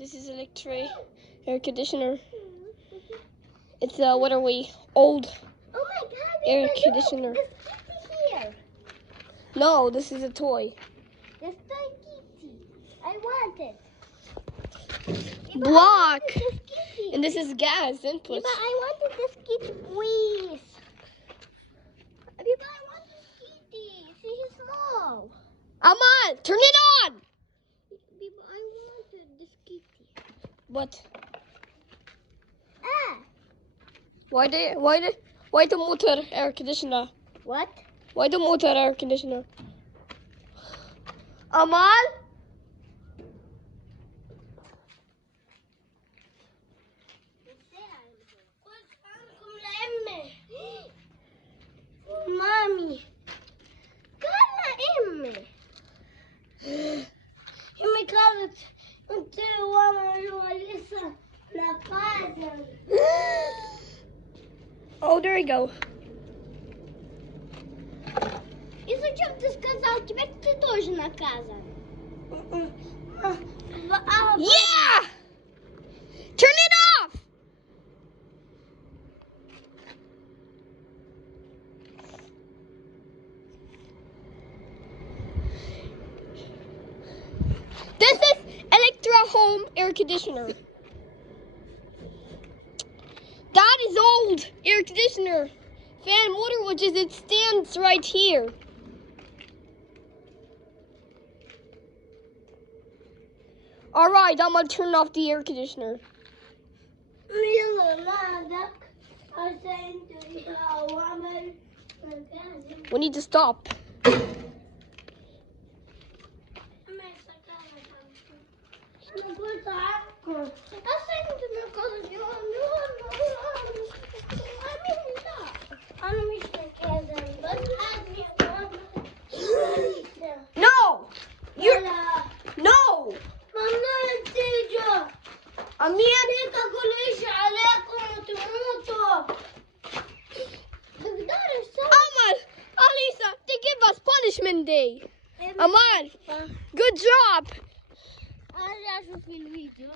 This is electric air conditioner. It's what are we? Old Oh my God! air Look, conditioner. there's kitty here. No, this is a toy. There's toy kitty. I want it. Iba, Block. I wanted this kitty. And this is gas input. Iba, I wanted this kitty, please. Iba, I want this kitty. See, he's small. Amal, turn it on. Iba, I wanted this kitty. What? Ah. Why the motor air conditioner? What? Why the motor air conditioner? Amal? Mami, cala Emmy. Emmy, cala انت وما لسه na casa. Oh, there you go. И зачем ты сказал? Теперь ты тоже наказан. Yeah! Turn it off! This is Electra Home air conditioner. That is old air conditioner. Fan motor, which is it stands right here. All right, I'm gonna turn off the air conditioner. We need to stop. No! You're... No! Amin! Amal! Alisa, they give us punishment day. Amal, good job! Adesso il video.